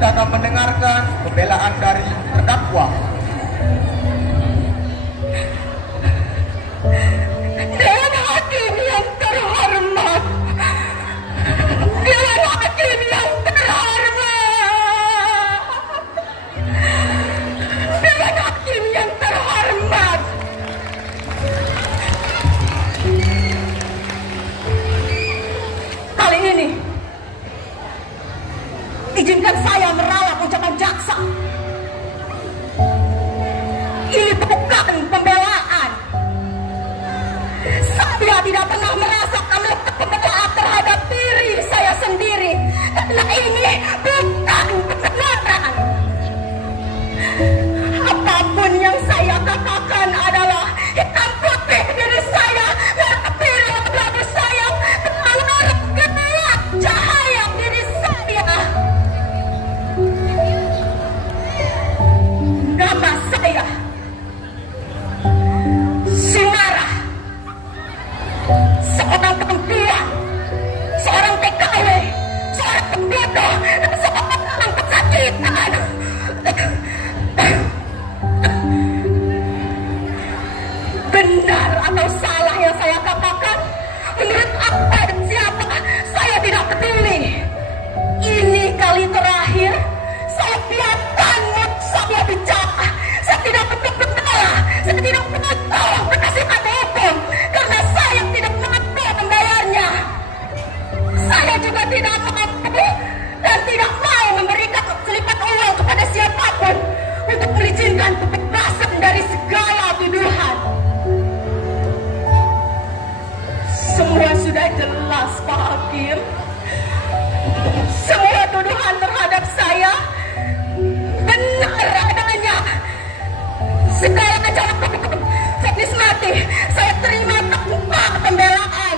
kita akan mendengarkan pembelaan dari terdakwa. Dewan Hakim yang terhormat, Dewan Hakim yang terhormat, Dewan Hakim yang terhormat. Kali ini izinkan saya meralat ucapan jaksa. Ini bukan pembelaan. Saya tidak pernah merasakan melakukan pembelaan terhadap diri saya sendiri, karena ini bukan kebenaran. Apapun yang saya katakan adalah hitam putih diri saya, merah biru lagu saya, menaruh gelap cahaya diri saya. Nama saya Sinara, seorang perempuan, seorang TKW, seorang pembodoh, dan seorang pesakitan. Benar atau salah yang saya katakan, menurut apa dan siapa, saya tidak peduli. Ini kali terakhir saya biarkan saya bicara. Saya tidak butuh bendera, saya tidak butuh penasihat hukum, karena saya tidak mampu membayarnya. Saya juga tidak mampu dan tidak mau memberikan selipan uang kepada siapapun untuk melicinkan kebebasan dari segala tuduhan. Semua sudah jelas, Pak Hakim. Semua tuduhan terhadap saya benar adanya. Segala acara teknis mati saya terima tanpa pembelaan.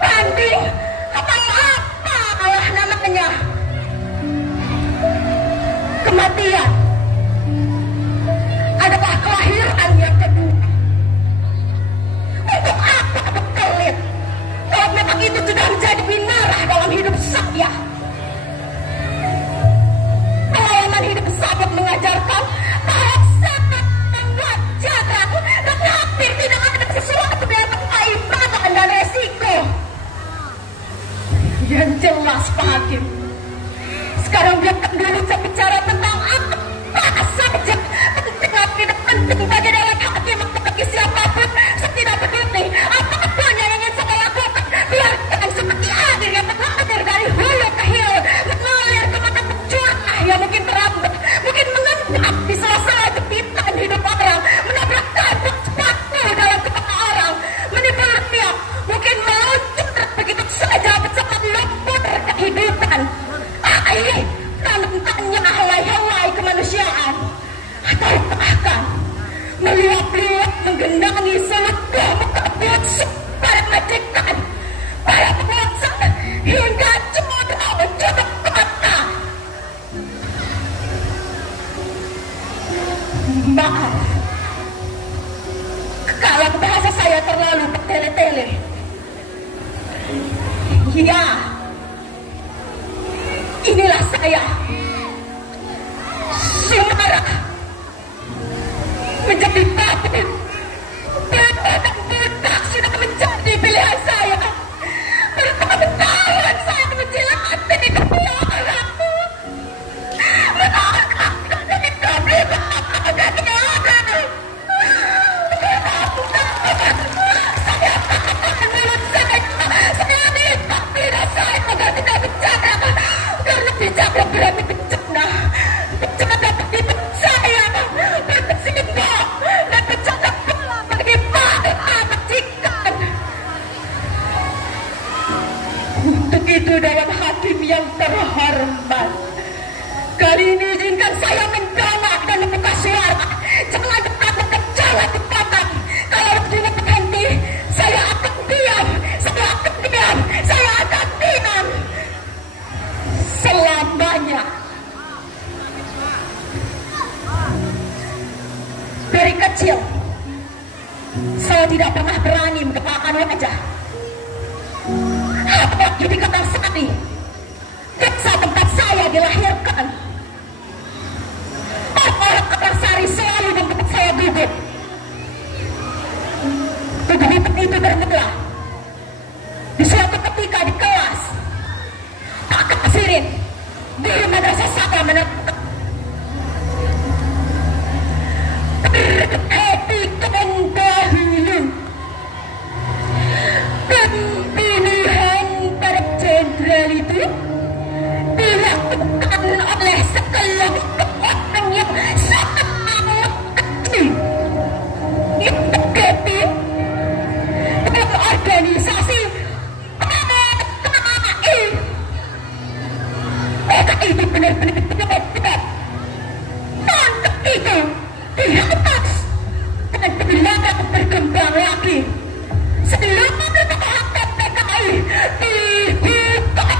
Banding atau apalah namanya, kematian adalah kelahiran yang kedua. Untuk apa berkelit kalau memang itu sudah menjadi binarah dalam hidup saya? Pengalaman hidup saya mengajarkan bahwa sangat wajar dan hampir tidak ada sesuatu yang berkaitan dan resiko. Yang jelas, Pak Hakim, sekarang biarkan dulu saya bicara tentang apa saja. Penting atau tidak penting bagi Dewan Hakim atau bagi siapapun, saya tidak peduli. Apapun yang ingin saya lakukan, biarkan seperti air yang mengalir dari hulu ke hilir, mengalir ke mata pencurah yang mungkin terlambat, mungkin mengendap di sela-sela jepitan hidup orang, menabrak tabrak sepatu dalam kepala orang, menimbul tiap, mungkin meluncur begitu saja bersama lumpur kehidupan. Air tentangnya helai-helai kemanusiaan, atau bahkan melihat-lihat menggenangi seluruh muka busuk para majikan, para penguasa, hingga jodoh kota. Maaf kalau bahasa saya terlalu bertele-tele. Ya, inilah saya, Sinara, menjadi batin. Bapak dan budak sudah menjadi pilihan saya. Bertahun-tahun saya menjelati di kedua orang. Menolak dan dikabli bapak dan orang. Saya tahan mulut saya. Saya minta tidak saya agar tidak bicara. Karena bicara berani bencana. Bencana dapat dipercaya. Berkesimpul dan bencana pula bagi para majikan. Untuk itu Dewan Hakim yang terhormat, kali ini izinkan saya mendongak dan membuka suara. Jangan tetap berkecala di batang. Kalau waktunya berhenti, saya akan diam. Saya akan diam. Saya akan diam selamanya. Dari kecil saya tidak pernah berani mengepalkan wajah. Apalagi di Katarsari, desa tempat saya dilahirkan. Kegiatan itu bermula di suatu ketika di kelas. Pak Kasirin, guru madrasah saya menemukan perhatikan dahulu pemilihan para jenderal itu dilakukan oleh sekelompok orang yang sangat kecil yang tergabung dengan organisasi PKI. PKI itu benar-benar benar-benar tangkap itu di atas dengan belakang berkembang lagi sebelum mempertahankan PKI di hutan.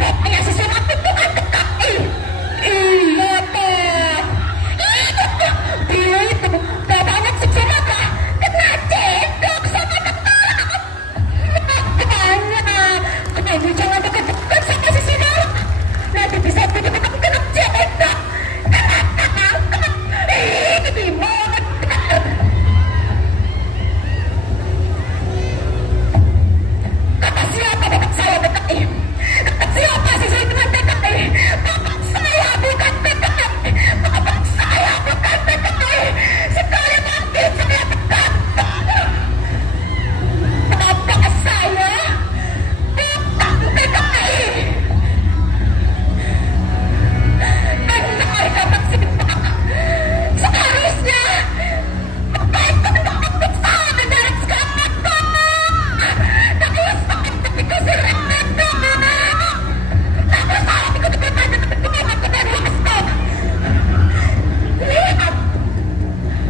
Bapaknya si Surat itu kan PKI. Iya Pak. Dia itu bapaknya si Surat kena cendok sama tentara. Makanya kamu jangan dekat-dekat sama si Surat. Nanti bisa betul-betul kena cendok. Gimana? Kata siapa bapak saya PKI? Kata siapa sih saya dengan PKI? Bapak saya bukan PKI. Bapak saya bukan PKI. Sekali mati saya berkata, bapak saya bukan PKI. Benar bapak Sinta. Seharusnya bapak itu mendapat saya dari sekarang kamu. Tapi sakit ketika saya rendah. Tapi saya ikut-ikutan dengan teman-teman dari Aston.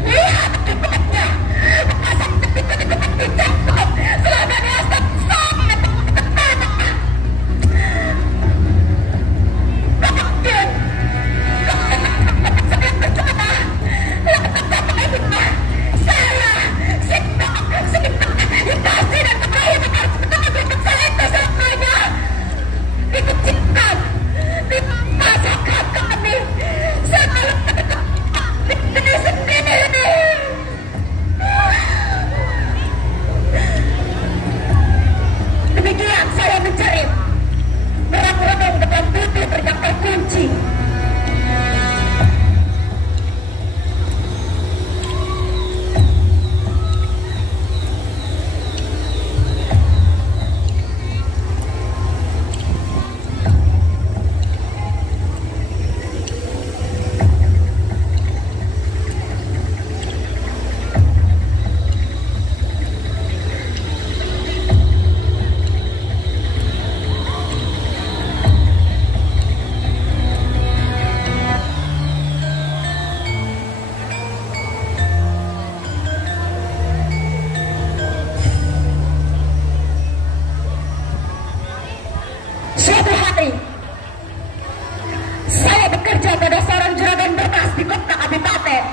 Lihat akibatnya. Bapak sakit ikut-ikutan dijatuh. Selama di Aston sangat terkena. Bahkan saya bercoba dikasih dan terakhir harus betul-betul saya itu selamanya dikucilkan di masyarakat kami sama diri sendiri ini. Demikian saya menjerit merang-rang dengan putih yang terkunci. Suatu hari, saya bekerja pada seorang juragan beras di kota kabupaten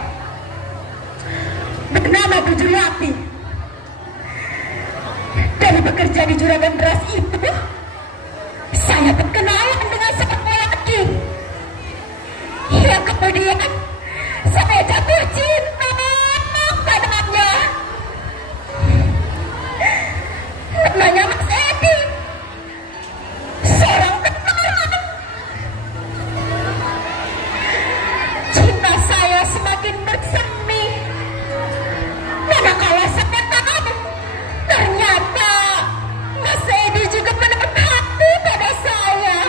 bernama Bu Juliati. Dari bekerja di juragan beras itu, saya berkenalan dengan seorang lelaki yang kemudian saya jatuh cinta padanya. Namanya Mas Edi. Seorang tentara. Cinta saya semakin bersemi. Manakala saya tahu, ternyata Mas Edi juga menaruh hati pada saya.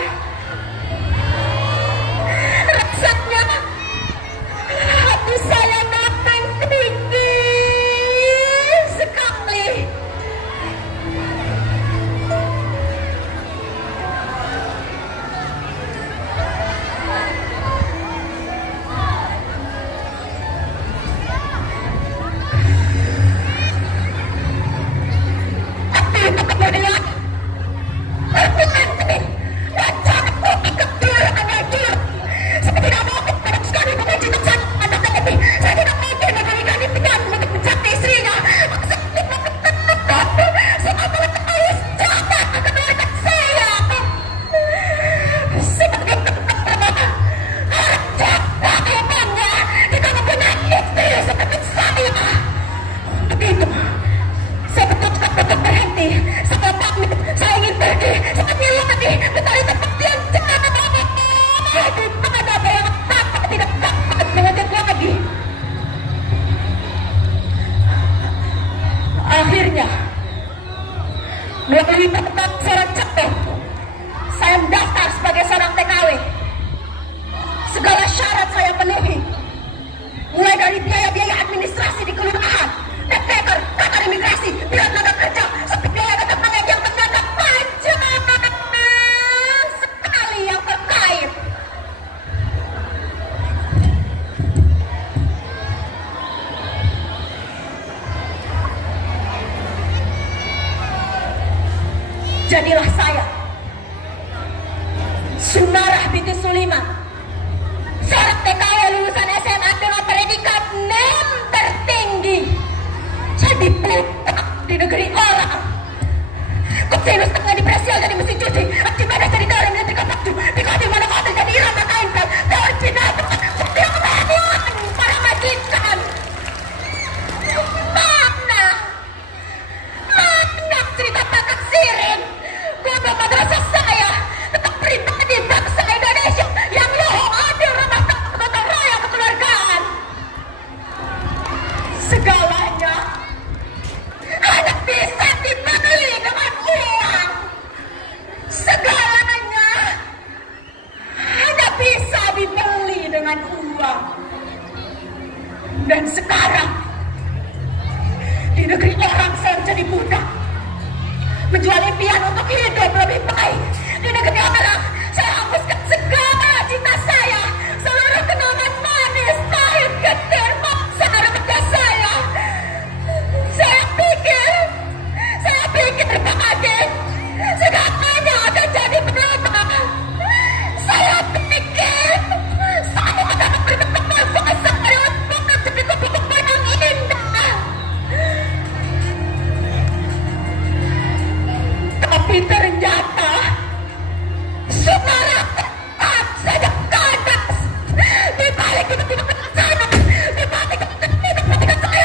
Rasanya hati saya mati ditetapkan seorang contoh. Saya mendaftar sebagai seorang TKW. Segala syarat saya penuhi. Mulai dari biaya-biaya administrasi di kelurahan, daftar, kantor imigrasi, biro tenaga kerja, sampai biaya tetap yang ternyata panjang sekali yang terkait. Jadilah saya Sumarah binti Suliman, seorang TKW lulusan SMA dengan predikat NEM tertinggi. Jadi budak di negeri orang. Kopsinus tengah di Brasil jadi mesin cuci. Gimana jadi dalam yang terkapakju. Di mana kau jadi irama kainkan. Daun Cina yang kebahagiaan para majikan. Mana cerita Pakak Sirin, guru madrasah saya, tetap pribadi bangsa Indonesia yang lohong adil ramah tamah gotong royong kekeluargaan. Segalanya hanya bisa dibeli dengan uang. Segalanya hanya bisa dibeli dengan uang. Dan sekarang di negeri orang saya menjadi budak, menjual impian untuk hidup lebih baik. Di negeri orang saya hapuskan segala cita saya, seluruh kenangan manis, pahit, getir, maksa remaja saya. Saya pikir bahagia segalanya akan jadi penata. Saya pikir saya akan berteman puasa lewat bukan jadi kupu-kupu yang indah. Tapi ternyata Sumarah tetap saja kandas. Di balik hidup sana, di balik hidup saya,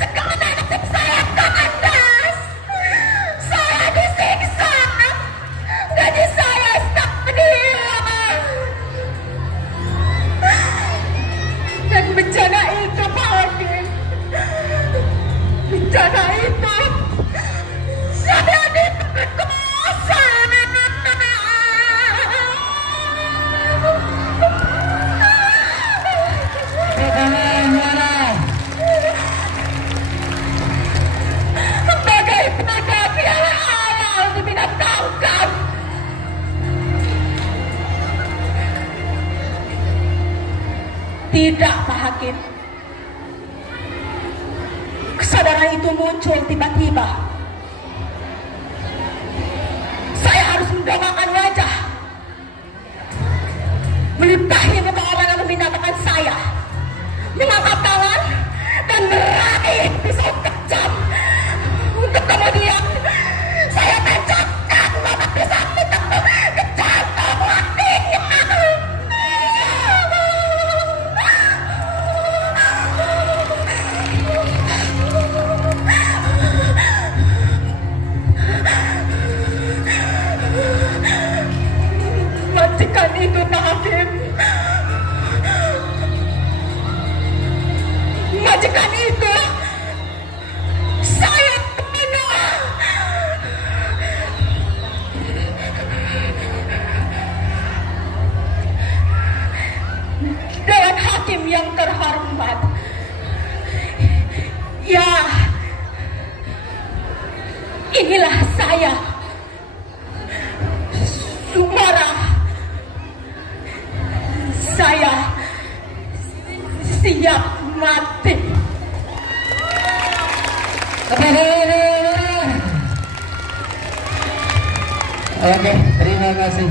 segala nasib saya kandas. Saya disiksa, gaji saya stabil. Dan bencana itu Pak Hakim, bencana itu saya diperkosa. Bagaimana piala alam dibinatangkan? Tidak, Pak Hakim. Kesadaran itu muncul tiba-tiba. Saya harus mendongakkan wajah, meludahi muka orang yang membinatangan saya, mengangkat tangan dan meraih pisau tajam untuk kemudian saya tancapkan mata pisau itu ke jantung hatinya. Majikan itu Pak Hakim, majikan itu saya bunuh. Dewan Hakim yang terhormat, ya, inilah saya Sumarah. Saya siap mati. Oke, terima kasih.